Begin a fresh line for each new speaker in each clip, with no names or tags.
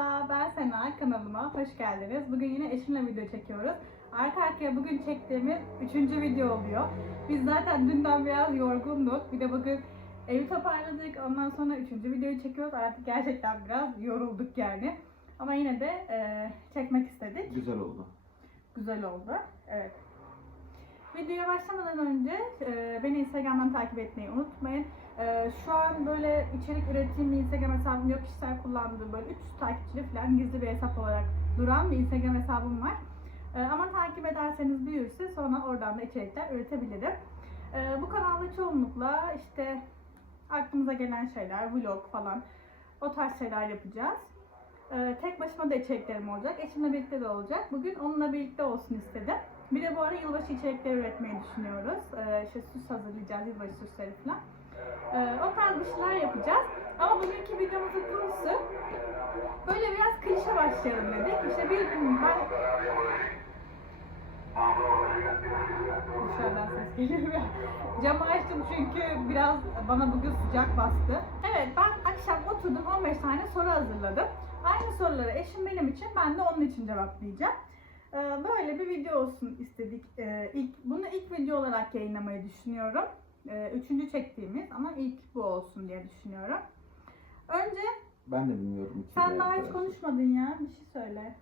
Merhaba, ben Sena. Kanalıma hoş geldiniz. Bugün yine eşimle video çekiyoruz. Arka arkaya bugün çektiğimiz üçüncü video oluyor. Biz zaten dünden biraz yorgunduk. Bir de bugün evi toparladık. Ondan sonra üçüncü videoyu çekiyoruz. Artık gerçekten biraz yorulduk yani. Ama yine de e, çekmek istedik.
Güzel oldu.
Güzel oldu. Evet. Videoya başlamadan önce e, beni Instagram'dan takip etmeyi unutmayın. E, şu an böyle içerik ürettiğim bir Instagram hesabım yok. Kişisel kullandığım böyle 300 takipçili falan gizli bir hesap olarak duran bir Instagram hesabım var. E, ama takip ederseniz büyürse sonra oradan da içerikler üretebilirim. E, bu kanalda çoğunlukla işte aklımıza gelen şeyler, vlog falan o tarz şeyler yapacağız. Ee, tek başıma da içeriklerim olacak. Eşimle birlikte de olacak. Bugün onunla birlikte olsun istedim. Bir de bu ara yılbaşı içerikleri üretmeyi düşünüyoruz. Ee, işte süs hazırlayacağız, yılbaşı süsleri falan. Ee, o tarz bir yapacağız. Ama bugünkü videomuzun konusu böyle biraz klişe başlayalım dedik. İşte bir gün ben... Dışarıdan ses geliyor ya. Camı açtım çünkü biraz bana bugün sıcak bastı. Evet ben akşam oturdum 15 tane soru hazırladım. Aynı soruları eşim benim için ben de onun için cevaplayacağım. Ee, Böyle bir video olsun istedik. Ee, İlk, bunu ilk video olarak yayınlamayı düşünüyorum. Ee, Üçüncü çektiğimiz ama ilk bu olsun diye düşünüyorum. Önce
Ben de bilmiyorum.
sen
içeriği
daha hiç
arkadaşlar.
konuşmadın ya. Bir şey söyle.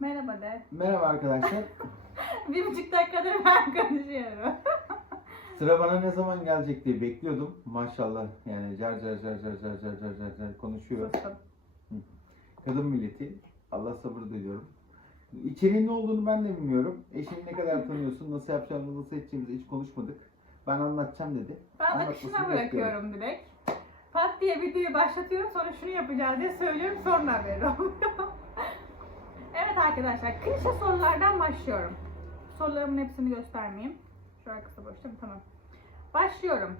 Merhaba de.
Merhaba arkadaşlar.
Bir buçuk dakikadır ben konuşuyorum.
Sıra bana ne zaman gelecek diye bekliyordum. Maşallah yani car car car car car car car car car konuşuyor.
Sustum.
Kadın milleti. Allah sabır diliyorum. İçeriğin ne olduğunu ben de bilmiyorum. Eşini ne kadar tanıyorsun, nasıl yapacağımızı, nasıl edeceğimizi hiç konuşmadık. Ben anlatacağım dedi.
Ben
Anlatmasını
akışına bırakıyorum direkt. Pat diye videoyu başlatıyorum sonra şunu yapacağız diye söylüyorum sonra haber oluyor. evet arkadaşlar klişe sorulardan başlıyorum. Sorularımın hepsini göstermeyeyim. Şu arkası boş değil mi? Tamam. Başlıyorum.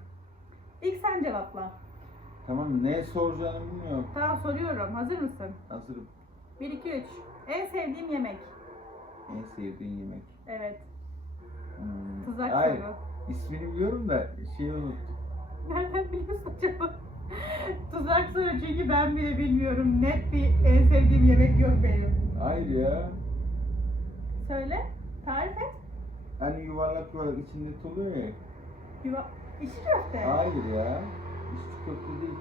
İlk sen cevapla.
Tamam ne soracağını bilmiyorum.
Tamam soruyorum. Hazır mısın?
Hazırım.
1, 2, 3. En sevdiğim yemek.
En sevdiğin yemek.
Evet.
Hmm.
Tuzak
Hayır.
soru.
İsmini biliyorum da şeyi unuttum.
Nereden biliyorsun acaba? Tuzak soru çünkü ben bile bilmiyorum. Net bir en sevdiğim yemek yok benim.
Hayır ya.
Söyle. Tarif et.
Hani yuvarlak yuvarlak içinde oluyor ya.
Yuva... İçi köfte.
Hayır ya. İçli köfte değil.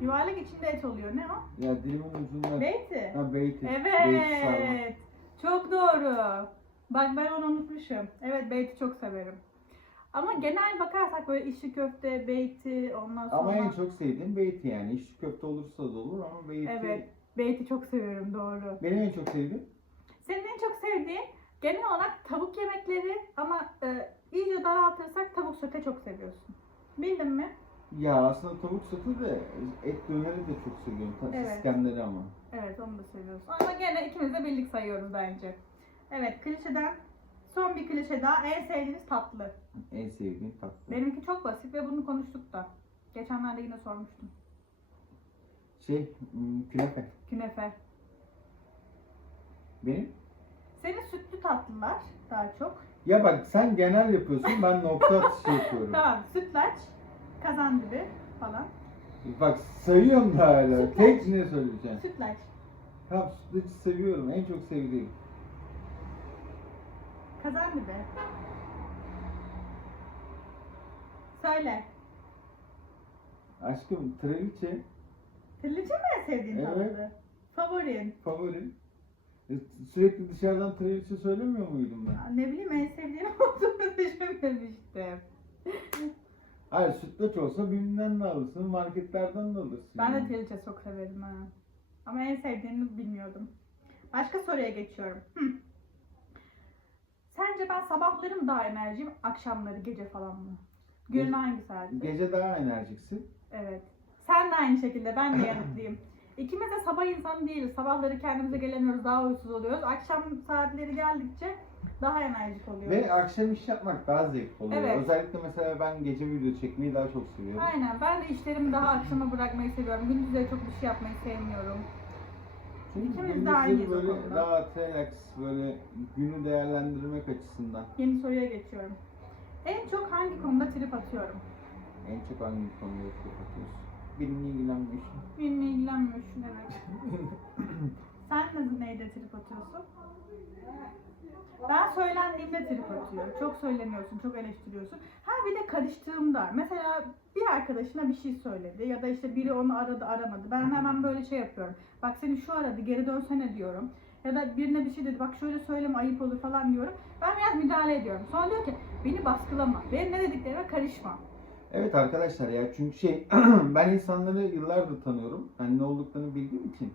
Yuvarlak içinde et oluyor. Ne o?
Ya dilimin ucunda.
Beyti.
Ha beyti. Beyti sarma.
Evet. Çok doğru. Bak ben onu unutmuşum. Evet beyti çok severim. Ama genel bakarsak böyle içli köfte, beyti ondan sonra...
Ama en çok sevdiğim beyti yani. İçli köfte olursa da olur ama beyti.
Evet. Beyti çok seviyorum doğru.
Benim en çok sevdiğim.
Senin en çok sevdiğin genel olarak tavuk yemekleri ama e, iyice daraltırsak tavuk sote çok seviyorsun. Bildin mi?
Ya aslında tavuk sotu da et döneri de çok seviyorum. Ta-
Evet.
İskender'i ama.
Evet onu da seviyorsun. Ama gene ikimiz de birlik sayıyoruz bence. Evet klişeden son bir klişe daha. En sevdiğiniz tatlı.
En sevdiğim tatlı.
Benimki çok basit ve bunu konuştuk da. Geçenlerde yine sormuştum.
Şey, hmm, künefe.
Künefe.
Benim?
Senin sütlü tatlılar daha çok.
Ya bak sen genel yapıyorsun ben nokta atışı yapıyorum.
Tamam sütlaç, kazandibi falan.
Bak sayıyorum da hala.
Sütlaç.
Tek ne söyleyeceğim.
Sütlaç,
Tamam sütlacı seviyorum. En çok sevdiğim.
Kazandibi. Söyle.
Aşkım traliçe
Tırlıcı mı en sevdiğin
Evet.
tatlı? Favorin.
favorim. E, Sürekli dışarıdan traliçe söylemiyor muydum ben?
Ya Ne bileyim en sevdiğin olduğunu düşünmemiştim.
Hayır sütlaç olsa bimden de alırsın, marketlerden de alırsın.
Ben de
yani.
trilce çok severim ha. Ama en sevdiğini bilmiyordum. Başka soruya geçiyorum. Hı. Sence ben sabahları mı daha enerjiyim, akşamları, gece falan mı? Günün
Gece-
hangi saati?
Gece daha enerjiksin.
Evet. Sen de aynı şekilde, ben de yanıtlıyım. İkimiz de sabah insanı değiliz. Sabahları kendimize gelemiyoruz, daha uysuz oluyoruz. Akşam saatleri geldikçe daha enerjik oluyoruz.
Ve akşam iş yapmak daha zevkli oluyor.
Evet.
Özellikle mesela ben gece video çekmeyi daha çok seviyorum.
Aynen. Ben de işlerimi daha akşama bırakmayı seviyorum. Gündüzleri çok bir şey yapmayı sevmiyorum. İkimiz de
şey
aynıyız o
böyle
konuda.
rahat, relax, böyle günü değerlendirmek açısından
Yeni soruya geçiyorum. En çok hangi konuda trip atıyorum?
en çok hangi konuya kapatıyorsun? Benimle ilgilenmiyorsun.
Benimle ilgilenmiyorsun evet. Sen ne- neyde trip atıyorsun? Ben söylendiğimde trip atıyor. Çok söylemiyorsun, çok eleştiriyorsun. Ha bir de karıştığımda. Mesela bir arkadaşına bir şey söyledi ya da işte biri onu aradı aramadı. Ben hemen böyle şey yapıyorum. Bak seni şu aradı geri dönsene diyorum. Ya da birine bir şey dedi bak şöyle söyleme ayıp olur falan diyorum. Ben biraz müdahale ediyorum. Sonra diyor ki beni baskılama. Benim ne dediklerime karışma.
Evet arkadaşlar ya çünkü şey ben insanları yıllardır tanıyorum. Hani ne olduklarını bildiğim için.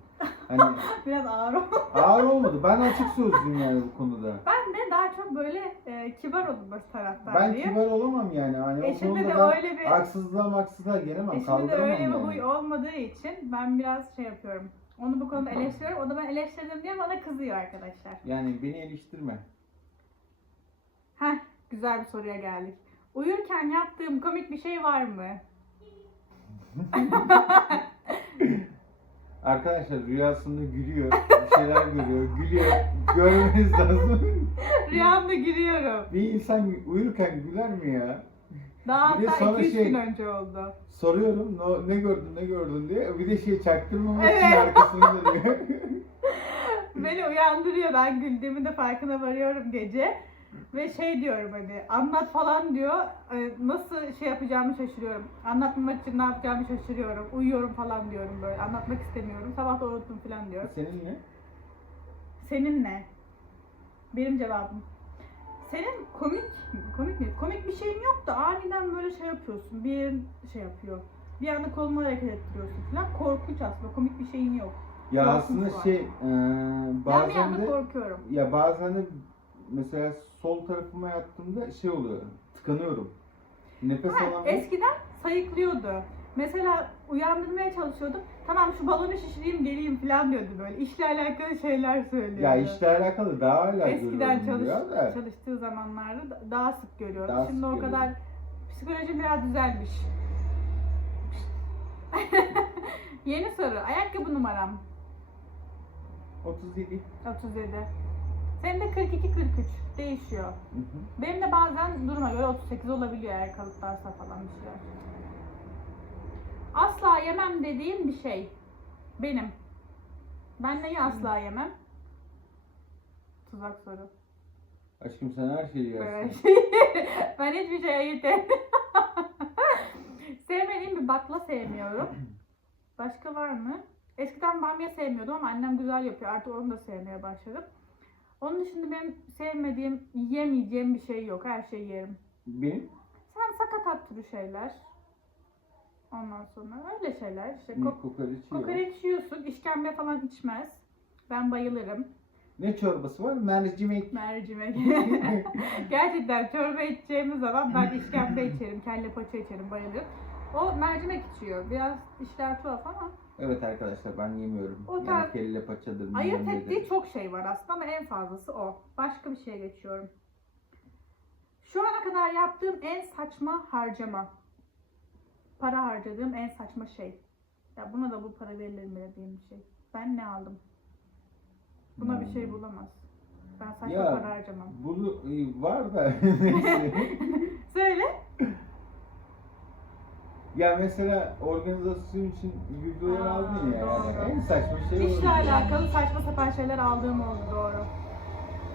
Hani
Biraz ağır ol.
ağır olmadı. Ben açık sözlüyüm yani bu konuda.
Ben de daha çok böyle e, kibar olma
Ben
taraftarıyım.
kibar olamam yani. Hani o
Eşimde
konuda
de
ben
öyle bir
haksızlığa maksızlığa gelemem.
Eşimde de
kaldıramam
öyle bir
yani.
huy olmadığı için ben biraz şey yapıyorum. Onu bu konuda eleştiriyorum. O da ben eleştirdim diye bana kızıyor arkadaşlar.
Yani beni eleştirme.
Heh, güzel bir soruya geldik. Uyurken yaptığım komik bir şey var mı?
Arkadaşlar rüyasında gülüyor. Bir şeyler görüyor. Gülüyor. Görmeniz lazım.
Rüyamda gülüyorum.
bir insan uyurken güler mi ya?
Daha
Bir de
hatta
sonra
2-3
şey-
gün önce oldu.
Soruyorum "No- ne gördün ne gördün diye. Bir de şey çaktırmamak için
Evet.
arkasını dönüyor.
Beni uyandırıyor. Ben güldüğümün de farkına varıyorum gece. Ve şey diyorum hani anlat falan diyor. Ee, Nasıl şey yapacağımı şaşırıyorum. Anlatmamak için ne yapacağımı şaşırıyorum. Uyuyorum falan diyorum böyle. Anlatmak istemiyorum. Sabah da unuttum falan diyorum.
Senin ne?
Senin ne? Benim cevabım. Senin komik, komik mi? Komik bir şeyin yok da aniden böyle şey yapıyorsun. Bir yerin şey yapıyor. Bir anda kolunu hareket ettiriyorsun falan. Korkunç aslında. Komik bir şeyin yok.
Ya
Korkunç
aslında
var.
şey eee,
ben bir
bazen
anda
de
korkuyorum.
ya bazen de mesela sol tarafıma yattığımda şey oluyor. Tıkanıyorum. Nefes
Ha,
alamıyorum.
eskiden sayıklıyordu. Mesela uyandırmaya çalışıyordum. Tamam şu balonu şişireyim geleyim falan diyordu böyle. İşle alakalı şeyler söylüyordu.
Ya işle alakalı daha hala
Eskiden çalış,
da.
çalıştığı zamanlarda da- daha sık görüyordum.
Daha
Şimdi
sık
o
görüyorum.
kadar psikolojim biraz düzelmiş. Yeni soru. Ayakkabı numaram
37.
37. Senin de 42-43 değişiyor.
Hı hı.
Benim de bazen duruma göre 38 olabiliyor eğer kalıplarsa falan bir şeyler. Asla yemem dediğim bir şey. Benim. Ben neyi asla yemem? Tuzak soru.
Aşkım sen her şeyi yersin.
şey. ben hiçbir şeye yeter. Sevmediğim bir bakla sevmiyorum. Başka var mı? Eskiden bamya sevmiyordum ama annem güzel yapıyor. Artık onu da sevmeye başladım. Onun dışında benim sevmediğim, yiyemeyeceğim bir şey yok. Her şeyi yerim.
Benim
Sen sakatat türü şeyler. Ondan sonra öyle şeyler. İşte
ne
ko-
kokoreç yiyor.
kokoreç yiyorsun. işkembe falan içmez. Ben bayılırım.
Ne çorbası var? Mercimek.
Mercimek. Gerçekten çorba içeceğimiz zaman ben işkembe içerim, kelle paça içerim, bayılırım. O mercimek içiyor. Biraz işler tuhaf ama
Evet arkadaşlar ben yemiyorum.
O
yani
tarz-
kelle paçadır.
ayırt
bilmem
ettiği çok şey var aslında ama en fazlası o. Başka bir şeye geçiyorum. Şu ana kadar yaptığım en saçma harcama. Para harcadığım en saçma şey. Ya buna da bu para verilir mi dediğim bir şey. Ben ne aldım? Buna bir şey
Hmm.
bulamaz. Ben saçma
Ya,
para harcamam.
Bunu e, var da neyse.
Söyle.
Ya mesela organizasyon için videolar
Aa,
aldın ya
doğru.
yani en saçma şey
İşle
o.
alakalı saçma sapan şeyler aldığım oldu doğru.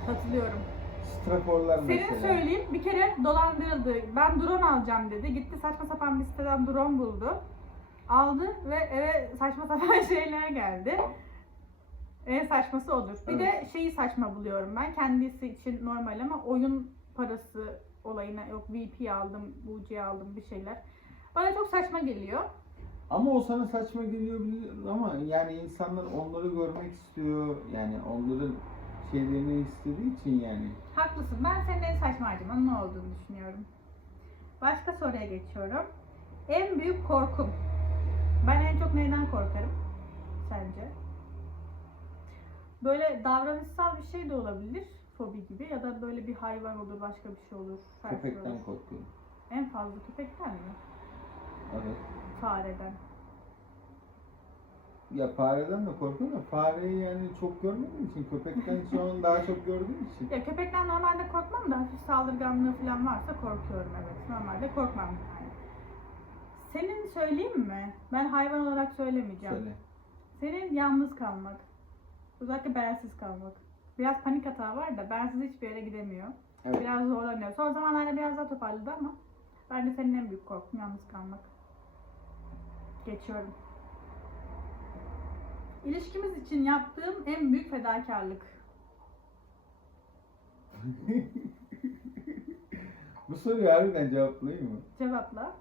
Katılıyorum.
Straforlar
Senin
mesela.
söyleyeyim bir kere dolandırıldı. Ben drone alacağım dedi. Gitti saçma sapan bir siteden drone buldu. Aldı ve eve saçma sapan şeyler geldi. En saçması odur. Bir de şeyi saçma buluyorum ben. Kendisi için normal ama oyun parası olayına yok VP aldım, UC aldım bir şeyler. Bana çok saçma geliyor.
Ama o sana saçma geliyor ama yani insanlar onları görmek istiyor. Yani onların şeylerini istediği için yani.
Haklısın. Ben senin en saçma harcamanın ne olduğunu düşünüyorum. Başka soruya geçiyorum. En büyük korkum. Ben en çok neyden korkarım? Sence? Böyle davranışsal bir şey de olabilir. Fobi gibi ya da böyle bir hayvan olur, başka bir şey olur.
Köpekten korkuyorum.
En fazla köpekten mi?
Evet.
Fareden.
Ya fareden de korkuyorum da fareyi yani çok görmediğim için köpekten şu an daha çok gördüğüm için.
Ya köpekten normalde korkmam da hafif saldırganlığı falan varsa korkuyorum evet. Normalde korkmam yani. Senin söyleyeyim mi? Ben hayvan olarak söylemeyeceğim.
Söyle.
Senin yalnız kalmak. Özellikle bensiz kalmak. Biraz panik hata var da bensiz hiçbir yere gidemiyor.
Evet.
Biraz zorlanıyor. Son zamanlarda biraz daha toparladı ama bence senin en büyük korkun yalnız kalmak. Geçiyorum. İlişkimiz için yaptığım en büyük fedakarlık.
Bu soruyu harbiden cevaplayayım mı?
Cevapla.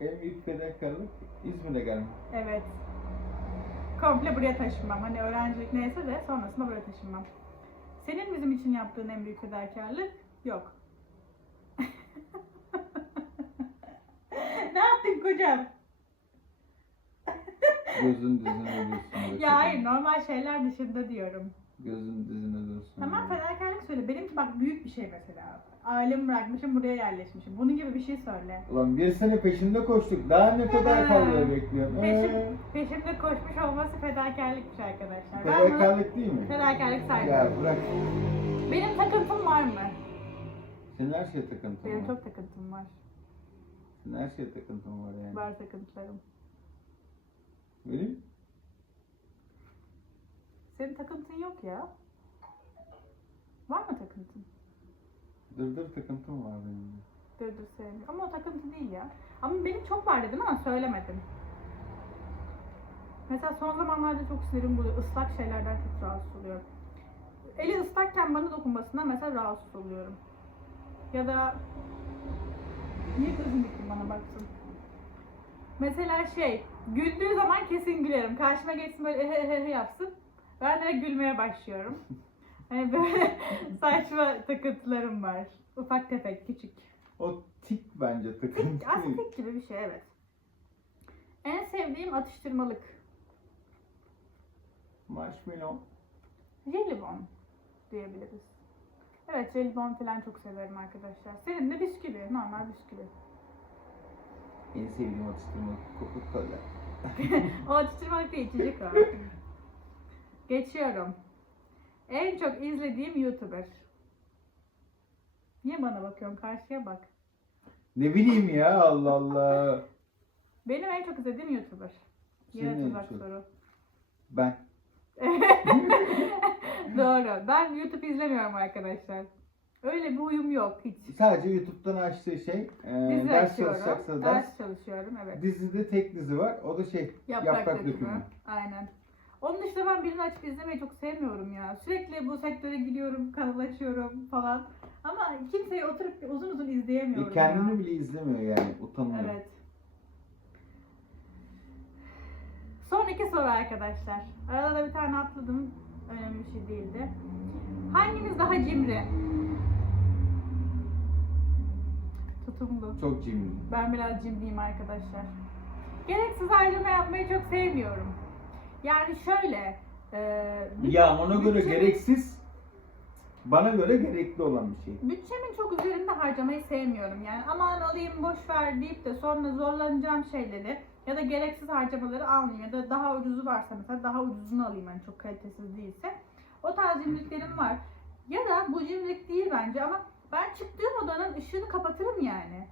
En büyük fedakarlık İzmir'e gelmek.
Evet. Komple buraya taşınmam. Hani öğrencilik neyse de sonrasında buraya taşınmam. Senin bizim için yaptığın en büyük fedakarlık yok. ne yaptın kocam?
Gözün dizine dursun.
Ya hayır normal şeyler dışında diyorum.
Gözün dizine dursun.
Tamam fedakarlık söyle. Benimki bak büyük bir şey mesela. Ailemi bırakmışım buraya yerleşmişim. Bunun gibi bir şey söyle.
Ulan bir sene peşinde koştuk. Daha ne fedakarlığı
Ha.
bekliyorsun?
Peşim,
Ee,
peşimde koşmuş olması fedakarlıkmış arkadaşlar. Ben
fedakarlık değil mi?
fedakarlık
Ya bırak.
Benim takıntım var mı?
Senin her şeye takıntın
Benim
var.
çok takıntım var.
Senin her şeye takıntın var yani.
Var takıntılarım.
Benim?
Senin takıntın yok ya. Var mı takıntın?
Dırdır takıntım var benim.
Dur sevmiyorum. Ama o takıntı değil ya. Ama benim çok var dedim ama söylemedim. Mesela son zamanlarda çok sinirim buluyor. Islak şeylerden çok rahatsız oluyorum. Eli ıslakken bana dokunmasından mesela rahatsız oluyorum. Ya da niye kızım gittin bana baksın. Mesela şey, güldüğü zaman kesin gülerim. Karşıma geçsin böyle ehe ehe yapsın. Ben de gülmeye başlıyorum. Hani böyle saçma takıntılarım var. Ufak tefek, küçük.
O tik bence takıntı
aslında tik gibi bir şey evet. En sevdiğim atıştırmalık.
Marshmallow.
Jelibon diyebiliriz. Evet jelibon falan çok severim arkadaşlar. Senin de bisküvi, normal bisküvi.
En sevdiğim atıştırmalık Coca-Cola.
o atıştırmalık değil, içecek o. Geçiyorum. En çok izlediğim YouTuber. Niye bana bakıyorsun? Karşıya bak.
Ne bileyim ya Allah Allah.
Benim en çok izlediğim YouTuber.
Senin en çok.
soru.
Ben.
Doğru. Ben YouTube izlemiyorum arkadaşlar. Öyle bir uyum yok hiç.
Sadece YouTube'dan açtığı şey e,
Dizi
ders
açıyorum.
çalışacaksa
Ders
ders.
çalışıyorum evet.
Dizide tek dizi var. O da şey
Yaprak,
yaprak,
dökümü. Aynen. Onun dışında ben birini açıp izlemeyi çok sevmiyorum ya. Sürekli bu sektöre gidiyorum, kanal açıyorum falan. Ama kimseyi oturup uzun uzun izleyemiyorum
E, kendini
ya.
bile izlemiyor yani utanıyor.
Evet. Son iki soru arkadaşlar. Arada da bir tane atladım. Önemli bir şey değildi. Hanginiz daha cimri? Tutumlu.
Çok cimri.
Ben biraz cimriyim arkadaşlar. Gereksiz harcama yapmayı çok sevmiyorum. Yani şöyle... E,
Ya ona göre
bütçemin-
gereksiz, bana göre gerekli olan bir şey.
Bütçemin çok üzerinde harcamayı sevmiyorum. Yani aman alayım boş ver deyip de sonra zorlanacağım şeyleri ya da gereksiz harcamaları almayayım ya da daha ucuzu varsa mesela daha ucuzunu alayım yani çok kalitesiz değilse. O tarz cimriliklerim var. Ya da bu cimrilik değil bence ama ben çıktığım odanın ışığını kapatırım yani.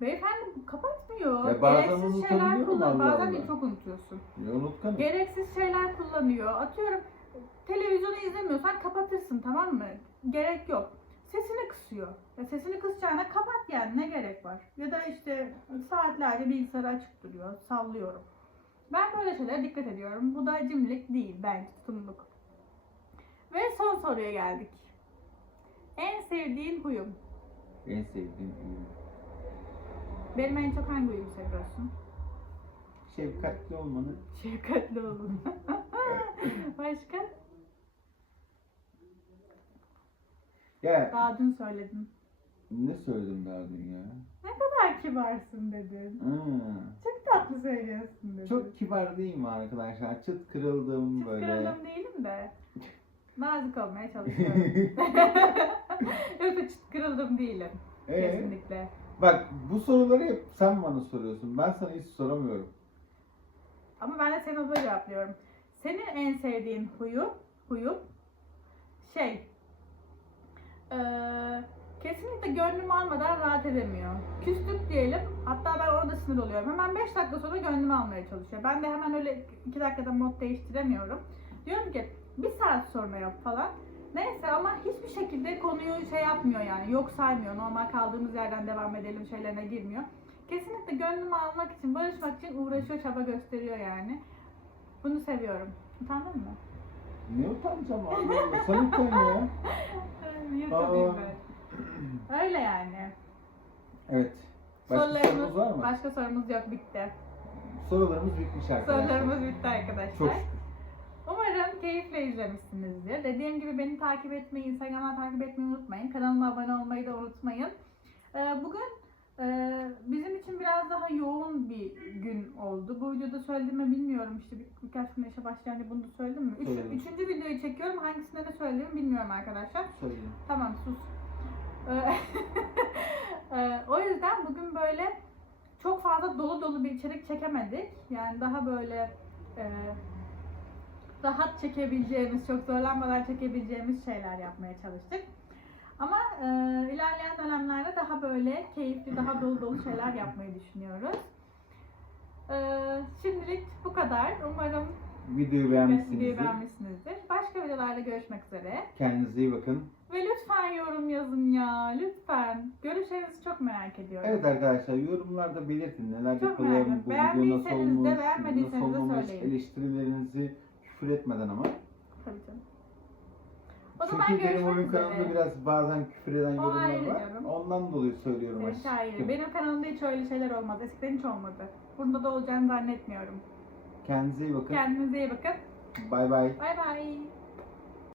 Beyefendi kapatmıyor.
Ya bazen
Gereksiz şeyler
unutabiliyorum,
kullan.
Allah
Bazen değil çok unutuyorsun.
Ya unutkanım.
Gereksiz şeyler kullanıyor. Atıyorum televizyonu izlemiyorsan kapatırsın tamam mı? Gerek yok. Sesini kısıyor. Ya sesini kısacağına kapat yani ne gerek var? Ya da işte saatlerce bilgisayarı açık duruyor. Sallıyorum. Ben böyle şeylere dikkat ediyorum. Bu da cimrilik değil bence tutumluluk. Ve son soruya geldik. En sevdiğin huyum.
En sevdiğim huyum.
Benim en çok hangi huyumu seviyorsun?
Şefkatli olmanı.
Şefkatli olun. Başka?
Ya
Daha dün söyledim.
ne söyledim daha dün ya?
Ne kadar kibarsın dedin.
Hmm.
Çok tatlı söylüyorsun dedin.
Çok kibar değil mi arkadaşlar? Çıt kırıldım
Çıt
böyle.
kırıldım değilim de. Nazik olmaya çalışıyorum. Yoksa çıt kırıldım değilim.
Ee,
Kesinlikle.
bak bu soruları hep sen bana soruyorsun. Ben sana hiç soramıyorum.
Ama ben de sana böyle cevaplıyorum. Senin en sevdiğin huyu, huyun şey, eee, kesinlikle gönlümü almadan rahat edemiyor. Küstük diyelim, hatta ben orada sinir oluyorum. Hemen 5 dakika sonra gönlümü almaya çalışıyor. Ben de hemen öyle 2 dakikada mod değiştiremiyorum. Diyorum ki bir saat sonra yap falan. Neyse ama hiçbir şekilde konuyu şey yapmıyor yani yok saymıyor. Normal kaldığımız yerden devam edelim şeylerine girmiyor. Kesinlikle gönlümü almak için, barışmak için uğraşıyor, çaba gösteriyor yani. Bunu seviyorum. Utandın mı?
Ne utanacağım Allah. Sen utan ya.
YouTube'yum
Aa.
ben. Öyle yani.
Evet. Başka
Sorularımız,
sorumuz var mı?
başka sorumuz yok bitti.
Sorularımız bitmiş arkadaşlar.
Sorularımız bitti arkadaşlar.
Çok.
Umarım keyifle izlemişsinizdir. Dediğim gibi beni takip etmeyi, Instagram'dan takip etmeyi unutmayın. Kanalıma abone olmayı da unutmayın. Ee, bugün e, bizim için biraz daha yoğun bir gün oldu. Bu videoda söylediğimi bilmiyorum. İşte bir, birkaç gün işe başlayınca bunu da söyledim mi? Üç, üçüncü videoyu çekiyorum. Hangisinde ne söylediğimi bilmiyorum arkadaşlar.
Söyleyin.
Tamam sus. Ee, Ee, o yüzden bugün böyle çok fazla dolu dolu bir içerik çekemedik. Yani daha böyle e, rahat çekebileceğimiz, çok zorlanmadan çekebileceğimiz şeyler yapmaya çalıştık. Ama e, ilerleyen dönemlerde daha böyle keyifli, daha dolu dolu şeyler yapmayı düşünüyoruz. E, şimdilik bu kadar. Umarım
Videoyu
videoyu
beğenmişsinizdir.
beğenmişsinizdir. Başka videolarda görüşmek üzere.
Kendinize iyi bakın.
Ve lütfen yorum yazın ya. Lütfen. Görüşlerinizi çok merak ediyorum.
Evet arkadaşlar yorumlarda belirtin neler
Çok
yapalım, bu video nasıl olmuş, nasıl olmamış,
söyleyin.
eleştirilerinizi küfür etmeden ama.
Tabii canım. O zaman
Çünkü benim
görüşmek
oyun
üzere.
kanalımda biraz bazen küfür eden
O
yorumlar
ayrı
var.
canım.
Ondan dolayı söylüyorum
Senin
aşkım.
Benim kanalımda hiç öyle şeyler olmaz. Eskiden hiç olmadı. Bunda da olacağını zannetmiyorum.
Kendinize iyi bakın.
Kendinize iyi bakın.
Bay bay.
Bay bay.